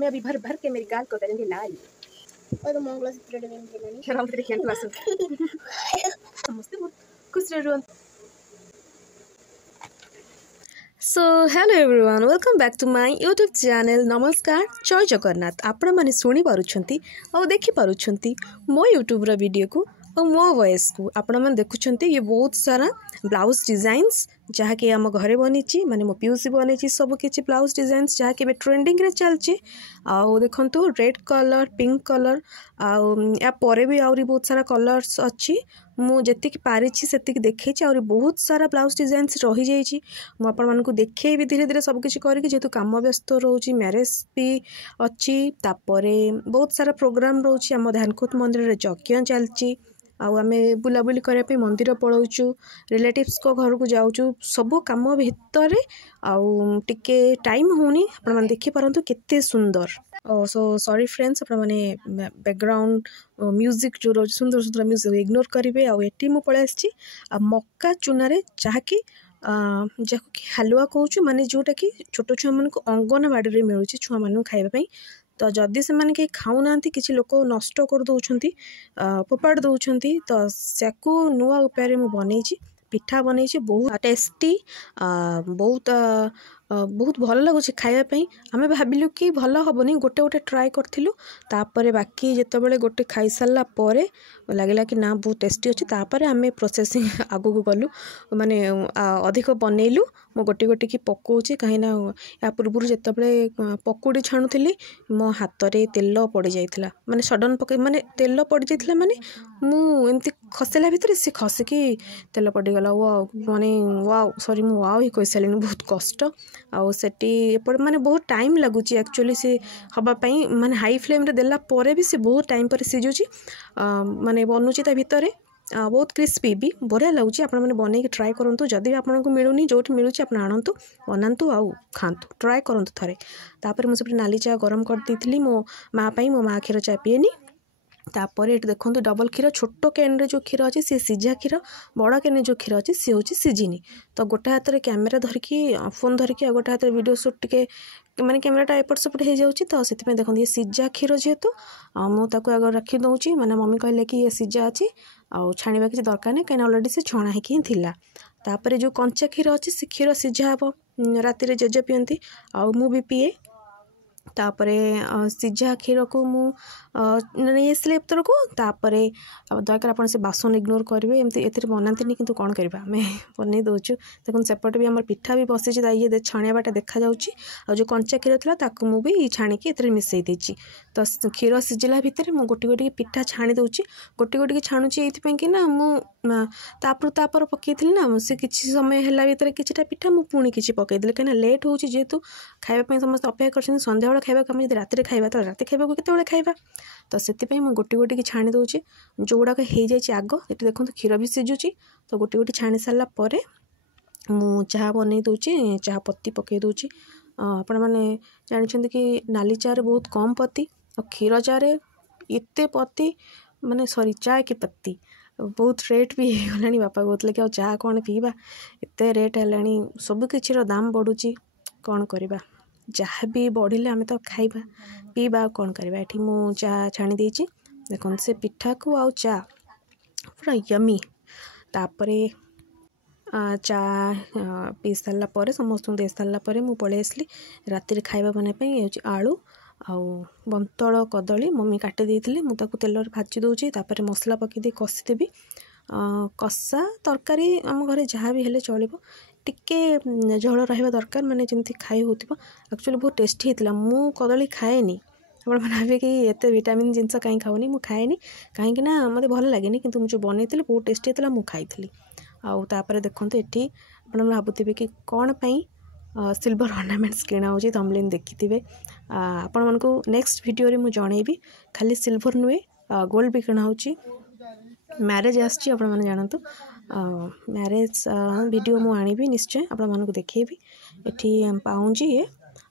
मैं अभी भर भर के मेरी गाल को करेंगे लाल। और तो मंगला सूत्र में मिलनी शराब तेरे खेल क्लास समझते बहुत खुश रहो। So hello everyone welcome back to my YouTube channel. नमस्कार जय जगन्नाथ। आपण माने सुनी पारुछंती और देखि पारुछंती मो यूट्यूब रा वीडियो को और मो वॉइस को आपण माने देखुछंती। ये बहुत सारा ब्लाउज डिजाइन्स जहाँ कि आम घरे बनी माने मो पियूसी बनी सब किसी ब्लाउज डिजाइन्स जहाँ कि ट्रेंडिंग रे चलची। आउ देखंतु रेड कलर पिंक कलर या परे भी आउरी बहुत सारा कलर्स अच्छी। मु जेतिक पारिछि सेतिक देखैछि और बहुत सारा ब्लाउज डिजाइन्स रही जाइछि। मु आपण मानकु देखैबि धीरे धीरे सब किछि करिकि जेतु काम व्यस्त रहउछि मैरिज भी अच्छी तापरे बहुत सारा प्रोग्राम रहउछि। आम ध्यानकोट मंदिर रे यज्ञ चलछि आउ आमे बुलाबुली करने पे मंदिर पलाउछु रिलेटिव्स को घर को जाऊँ सब कम भितर आउ टिके टाइम होनी आपण माने देखि परंतु केते सुंदर। सो सॉरी फ्रेंड्स आपण माने बैकग्राउंड म्यूजिक जो रोज सुंदर सुंदर म्यूजिक इग्नोर करेंगे। आउ एटी मु पळे आछि मक्का चूनारे जहाँकि जहाँकि हलुआ कहूँ माने जोटा कि छोट छुआ मान अंगनवाड़ी रे मिलूँ छुआ मान खाइबा। तो जदि से माने खाऊना किसी लोक नष्ट कर दौरान फोपाड़ दौरान तो सेको नुआ उपाय मु बन पिठा बन बहुत टेस्टी बहुत बहुत भल लगुच खायापी। आम भाविलु कि भल हेनी गोटे गोटे ट्राए करूँ तापर बाकी जिते गोटे खाई सारा लगे कि ना बहुत टेस्टी अच्छी तापर आम प्रोसेसिंग आगू को गलु माने अधिक बनइलु मो गोटे गोटे कि पकाऊँच कहीं या पूर्व जिते पकुड़ी छाणुली मो हाथ में तेल पड़ जाता माने सडन पक माने तेल पड़ जाता माने मुझे खसला भितर सी खसिकी तेल पड़गला वाओ माने वाओ सॉरी मु वाओ ही कह सारे बहुत कष्ट आउ सेटी माने बहुत टाइम लगुच एक्चुअली से हवापाई माने हाई फ्लेम रे देला परे भी से बहुत टाइम पर सिझुची माने बनूची ता भितर बहुत क्रिस्पी भी बढ़िया लगुच। आपण मैंने बनई ट्राए करूँ जदि आपको मिलूनी जो मिलूँ आप आणतु बनातु आउ खातु ट्राए करूँ थे। तापर मुझे नाली चा गरम कर दी मो माँ मो माँ क्षीर चा पीएनी तापर ये देखो डबल क्षीर छोट कैन रे जो क्षीर अच्छी सी सीझा क्षीर बड़ कैन जो क्षीर अच्छी सी हूँ सीझिनी। तो गोटे हाथ में कैमेरा धरिकी फोन धरिकी आ गोटे हाथ में वीडियो शूट टे माने कैमेराटा एपट सेपट हो जाऊँगी। तो से देखो ये सीझा क्षीर जेहेतु मुझे आगे रखी दूँगी माने मम्मी कहले कि ये सीझा अच्छी आउ छाणा किसी दरकार नहीं कहीं अलरेडी से छणा ही थिला। तापर जो कंचा क्षीर अच्छी से क्षीर सीझा हे राति जेजे पियंती आउ मु भी पिए। तापरे सीझा क्षीर को नहीं आसले एतर को तापर दयाकर आप से बासन इग्नोर करेंगे एमती ए बनाते कि कौन करवा आम बन दूचु। देखो सेपटे भी आम पिठा भी बसी ये छाणवाटा देखा जा जो कंचा क्षीर था मुझे छाणिकी ए मिसई देची। तो क्षीर सीझला भितर मुझे गोटे गोटे पिठा छाणी दूची गोटे गोटे छाणुची ये कि ना मुझे पकई ना से किसी समय है भितर किसी पिठा मुझे पुणी किसी पकईदे कहीं लेट हो जेहेतु खावाई समस्त अपेक्षा कर सन्ध्या खावा कम जब राति खावा तो राति खावा केत खावा। तो से मुझे गोटे गोटे की छाणी दूची जो गुड़ाक हो जाए आग ये देखो क्षीर भी सीझुची। तो गोटे गोटे छाणी सारापर मु चाह बन दूची चाह पत्ती पकई दूची। आपण मैंने जानते कि नाली चारे बहुत कम पत्ती और क्षीर चारे एत पत्ती माने सॉरी चाय की पत्ती बहुत रेट भी होगा। बापा कहते कि चाह कौन पीवा एत रेट है सब किसी दाम बढ़ुची कौन करवा जहाँ भी बढ़िले आम तो खाइबा पीवा कौन करवा। ये मु चाह छाणी देची देखो से पिठा को आउ चा पूरा यमी। तापरे चा पी सारापर समस्त दे सारापर मु पलि आसली राति खाଇବା बनाई हूँ आलू आउ बंतल कदली मम्मी काटी देते मुझे तेल भाजी दूची तापर मसला पकईदे कषिदेवी कषा तरकारी आम घर जहाँ भी हेले चलो टिके झोल रहा दरकार माने जमती खाई होती एक्चुअली बहुत टेस्टी होता। मु कदली खाएनी आप भावे कि एत विटामिन जिनस कहीं खाऊनी मु खाएनी कहीं मत भल लगे कि मुझे बनई बहुत टेस्टी होता मु खाई। आउ तापर देखो ये आप भावुवे कि कौन पाई सिल्वर ऑर्नामेंट्स किणा हो थंबनेल देखिथे आपण मानकु नेक्स्ट वीडियो रे मु जनइबी खाली सिल्वर नुहे गोल्ड भी किणा हो मैरेज आसी आप जानतु मैरेज वीडियो मु आनिबी निश्चय आप मानकु देखेबी। एठी पाउंजी ये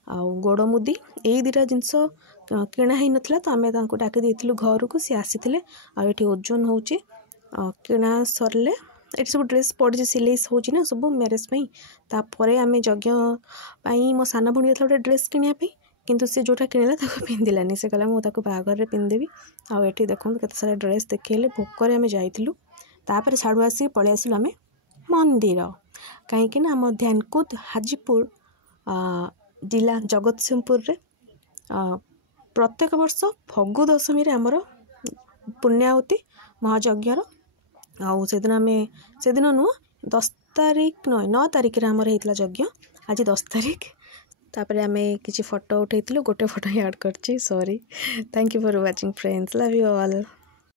आउ गोड़ मुदी यही दुटा जिनस किणा ही नथिला तो आमे तांको डाकी देथिलु घर को सी आसीथिले आ एठी ओजन होची किणा सरले ये सब ड्रेस पड़ी सिलाई होची ना सब मैरेज तापर आम यज्ञ मो सान भणी गोटे ड्रेस किनापी किंतु से जोटा किणला ताको पिंधिलानी से कहला मुझे बाहाघर में पिंधेबी आउ एठी देखो केते सारा ड्रेस देखले भोकर आम जाइलु तापर साड़ू आसी पलि आसिलु आम मंदिर कहीं आम ध्यानकुद हाजीपुर जिला जगतसिंहपुर रे प्रत्येक वर्ष फगु दशमी रे आमर पुण्याहुति महायज्ञर आउ सेदिन आम सेदिन नुह 10 तारिख 9 तारिख रे आमर होइतला यज्ञ आज 10 तारिख तापर आम किसी फोटो उठेइलु गोटे फोटो ऐड करछि sorry thank you for watching friends love you all.